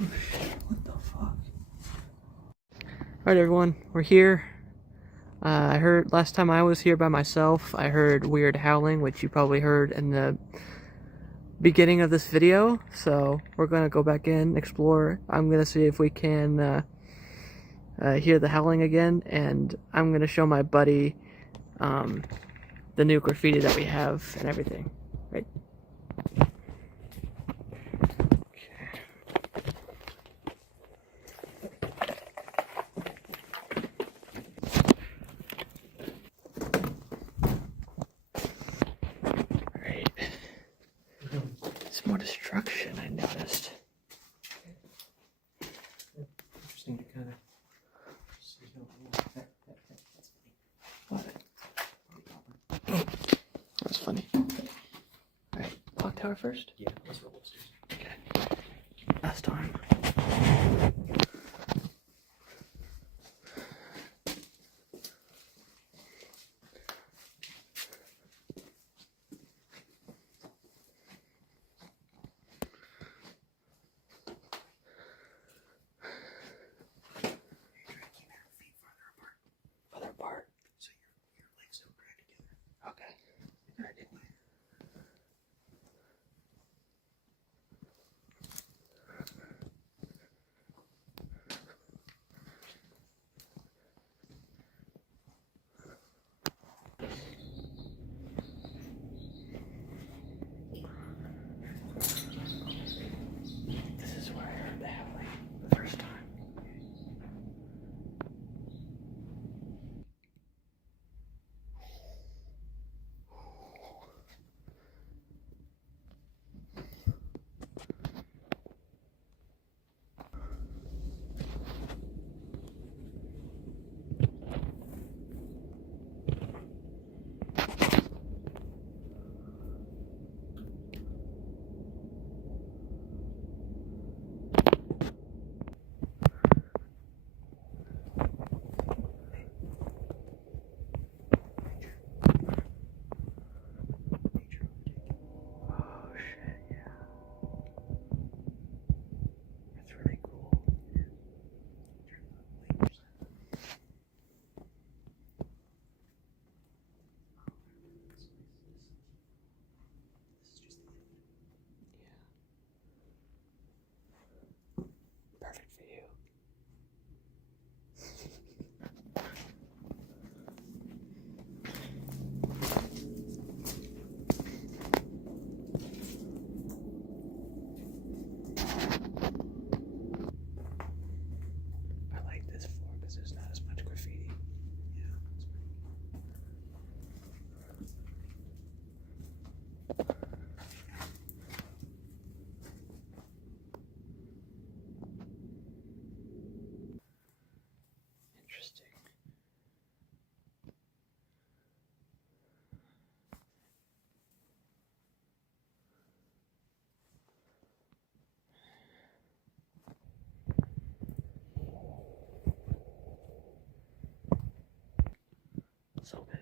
What the fuck? Alright everyone, we're here. I heard last time I was here by myself, I heard weird howling, which you probably heard in the beginning of this video. So we're gonna go back in, explore. I'm gonna see if we can hear the howling again, and I'm gonna show my buddy the new graffiti that we have and everything. Right? There's more destruction, I noticed. Interesting to kind of see What? That's funny. Alright, clock tower first? Yeah, let's roll upstairs. Okay. Last time. Farther apart. So your legs don't drag together. Okay. Alright. This is where I heard the howling the first time. Oh shit, yeah. That's really cool. Perfect for you. I like this floor because there's not as much graffiti. Yeah, that's Interesting. So big.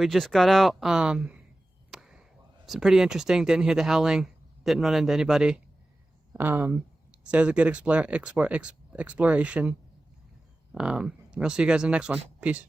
we just got out. It's pretty interesting. Didn't hear the howling. Didn't run into anybody. So it was a good exploration. We'll see you guys in the next one. Peace.